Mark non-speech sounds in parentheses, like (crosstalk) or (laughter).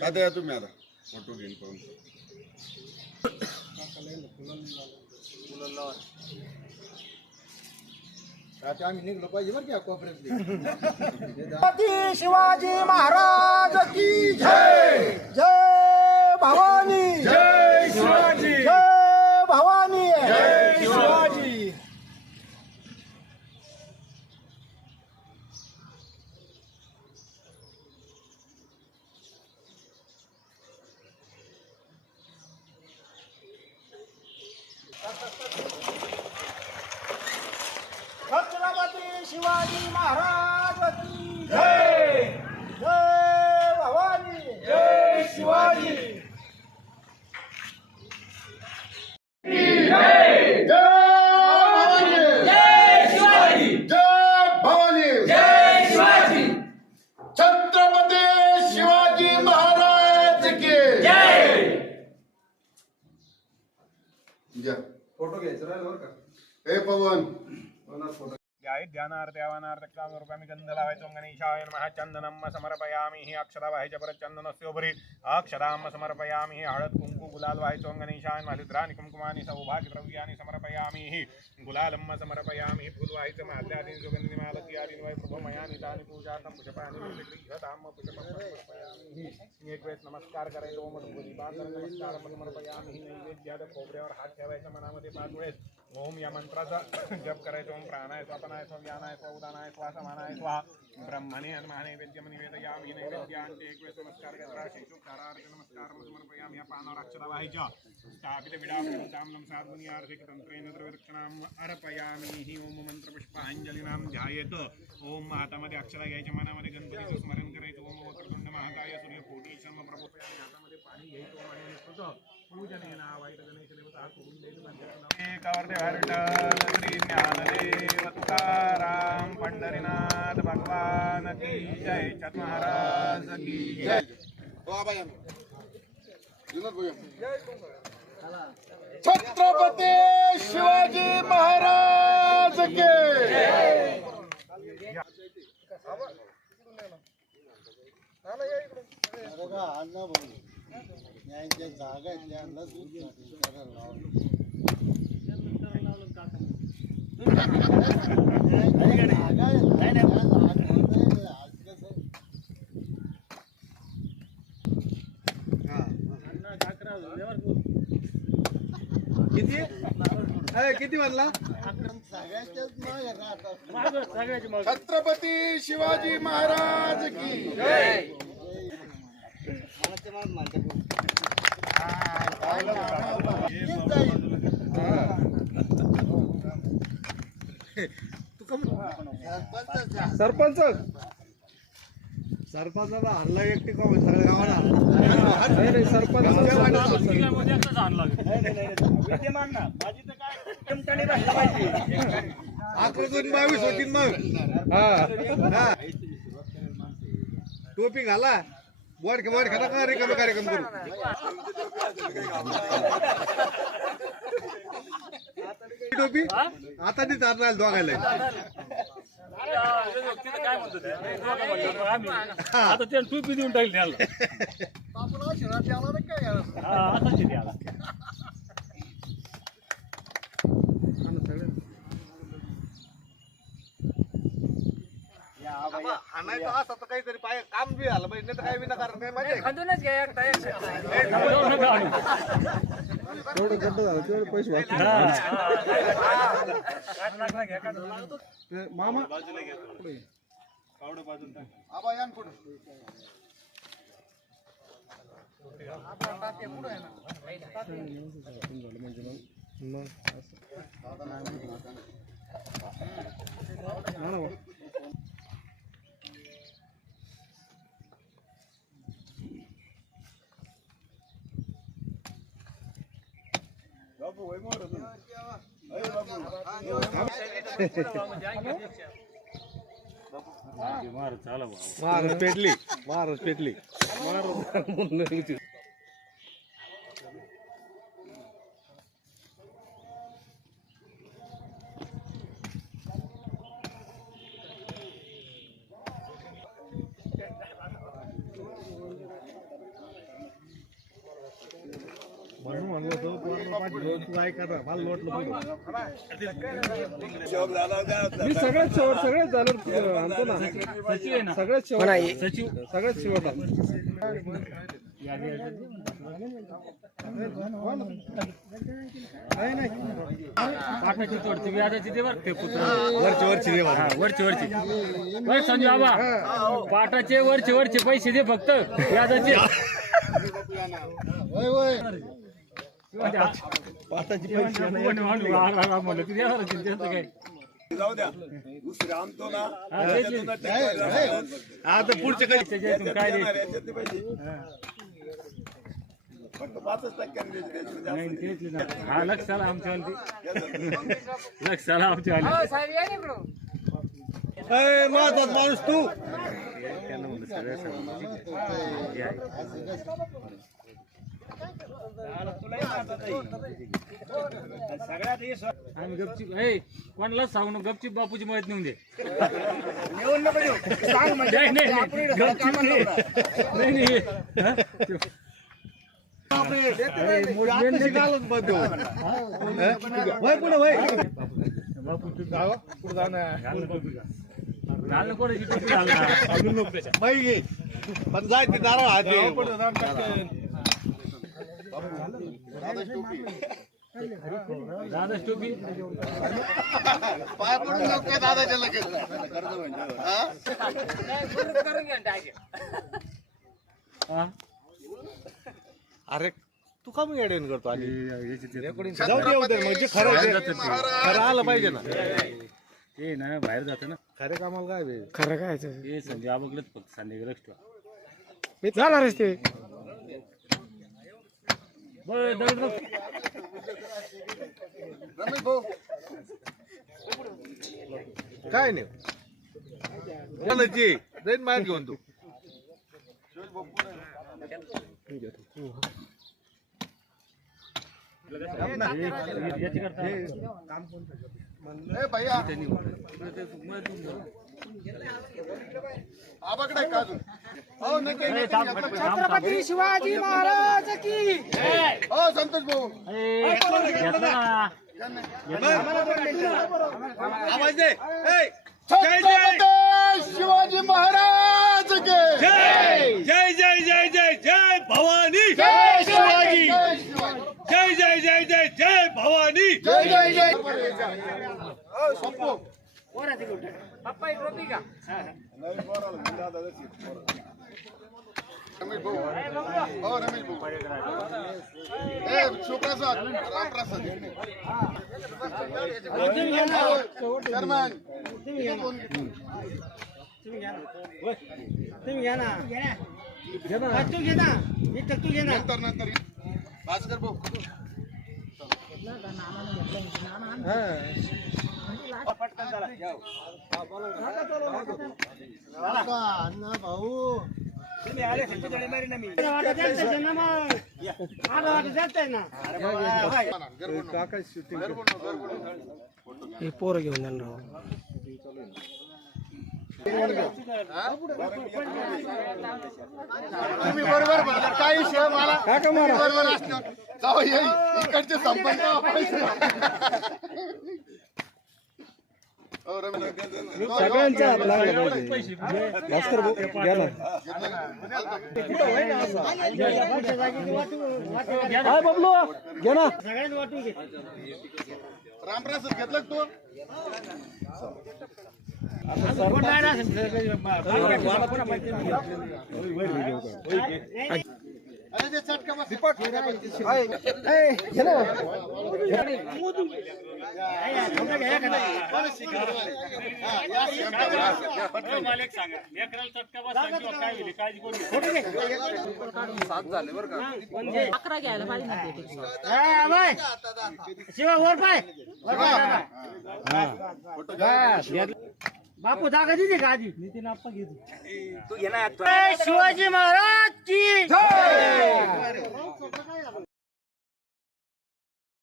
दादा या तुम्ही आता. फोटो घेऊन पाहून. आम्ही निघलो पाहिजे बरं का (laughs) Shivaji Maharaj! Ha, ha, ha. पवन होणार फोटो ध्याय ध्यानार्थ यावनार्थ कामरूपामि गन्धलावयचं गणेशाय चंदनम समर्पयामि हि अक्षरा वाहायच्या परत चंदनस्योपरी अक्षराम समर्पयामि हि हळद कुंकू गुलाल वाहायचं गणेशाय मालिद्रानि कुंकुमानि सौभाग्य द्रव्यानि समर्पयामि हि गुलालम्म समर्पयामि हि फुल वाहायचं माल्यादीन सुगंधी मालती आदीन वै प्रभो मया निदानि पूजार्थम पुष्पाणि गृह्यताम पुष्पं एक वेळेस नमस्कार करायचो ओम नमस्कार नमस्कार समर्पयामि नैवेद्या खोबऱ्यावर हात ठेवायचा मनामध्ये पाच वेळेस. ओम या मंत्राचा जप करायचो ओम प्राणाय स्वपनाय स्वव्यानाय स्वउदानाय स्वासमानाय स्वाहा ब्रह्मणे हनुमाने वेद्यम निवेदयामि आणि एक वेळेस नमस्कार करा नमस्कार या पानावर अक्षरा वाहायच्या स्थापित विडाम ताम्नं साधुनियार्थिक तंत्रेण द्रवरक्षणाम अर्पयामि हि ओम मंत्र पुष्पांजलीनाम ध्यायेत. ओम हातामध्ये अक्षरा घ्यायच्या मनामध्ये गणपतीचं स्मरण करायचं. ओम वक्रतुंड महाकाय सूर्यकोटी शर्म प्रभोपयामि हातामध्ये पाणी घ्यायचं. आणि नुसतं पूजनेन वाईट गणेश देवता करून श्री ज्ञानदेव तुकाराम पंढरीनाथ भगवान की जय. महाराज की जय हो आबा या ना. विनोद भाऊ या. छत्रपती शिवाजी महाराज के। जागा जागा किती किती म्हणला? छत्रपती शिवाजी महाराज की सरपंच. सरपंचाला हल्ला एकटी का सगळ्या गावाला नाही नाही अकरा बावीस होतील मग हा हा टोपी घाला बोट बोट खाना का रिकामे कार्यक्रम करू टोपी आता ती चालणार दोघायला आता त्याला टोपी देऊन टाकली त्याला ना काय आता ते द्याला. तर असं तर काहीतरी पाय काम बी झालं पाहिजे नाही तर काही विनाकारण नाही माहिती एवढं एक आणू. तेवढं गड्ड झालं तेवढे पैसे वाचले. ते मामा आबा या ना पुढं. महाराज पेटली महाराज पेटली म्हणलं होतं पोराला पाठवलं, तू ऐका ना, मला लोटलं पुढं. मी सगळ्यात शेवट सगळ्यात झालं आणतो ना. सचिव आहे ना सगळ्यात शेवट सचिव सगळ्यात शेवट संजू बाबा पाटाचे वरचे वरचे पैसे दे फक्त. व्याजाचे. (laughs) पाटाची पैसे म्हणलं तू हा, आहे. आता पुढचे काही त्याच्यातून काय द्यायचं? नाही, तेच आहे ना. हा लक्ष आला. आमच्या महत्त्वाचा माणूस तू. आम्ही गपचीप सांगू नको गपचीप बापूची मदत नेऊन दे. नाही, नाही, नाही. गपचीप दे. नाही, नाही. हा? पुढे घाल नको टोपी का? घाल नको रे, ही टोपी घाल ना. बाई घे पण जाय ते नारळ हाते दादाच टोपी पाय पडून जाऊ काय दादाच्या लगेच? म्हणजे हा? हा? अरे तू का मग ऍडमिन करतो आधी? जाऊ दे उद्या म्हणजे खरं आहे ते. खरं आलं पाहिजे ना. ते ना बाहेर जातं ना. खरे कामाला काय बे? खरं काय ते संजय आबगलच फक्त संजय लक्ष ठेवा मी जाणारच ते बरं दगड नको. रमेश भाऊ काय नाही चालायची जाईन माहीत घेऊन तू हे- याची करता ए भैया आबाकडे का अजून हो नाही थांब. शिवाजी महाराज की हो संतोष भाऊ. आवाज दे ए, छत्रपती शिवाजी महाराज के जय जय जय जय जय जय भवानी जय शिवाजी जय शिवाजी जय जय जय जय जय भवानी जय जय जय हो, संपू. रमेश भाऊ हो रमेश भाऊ ए शिवप्रसाद रामप्रसाद हो, चेअरमॅन तुम्ही घ्या ना. तू घे ना. मी तू घे ना. नंतर नंतर. भास्कर भाऊ. अण्णा भाऊ वाटत जायचं ना मग ना गरबड काका शूटिंग हे पोरं घेऊन जाणार. तुम्ही बरोबर म्हणता काय विषय मला? बरोबर असणार. जाऊ येईल इकडचे पैसे हो. सगळ्यांच्या हात लागला पाहिजे. भास्कर भाऊ घ्या ना. काय बबलू. ना. घे रामप्रसाद घेतलं का तू? कोण सांगा लेकराला चटका बसला काय होईल काळजी करू नका. अकरा घ्यायला पाहिजे ना ते. शिवा वर पाय वर पाय बापू जागा दिली का आधी? नितीन आप्पा घेतो. शिवाजी महाराज की